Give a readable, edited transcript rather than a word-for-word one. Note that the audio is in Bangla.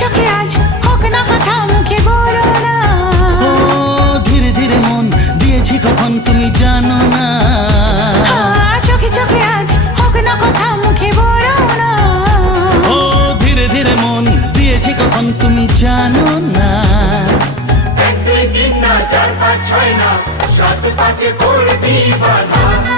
চোখে আজ হোক না কথা মুখে বলো না। ও ধীরে ধীরে মন দিয়েছি কখন তুমি জানো না। চোখে চোখে আজ হোক না কথা মুখে বলো না। ও ধীরে ধীরে মন দিয়েছি কখন তুমি জানো না। 1 2 3 না 4 5 6 না 7 পাকে পড়বি বাধা।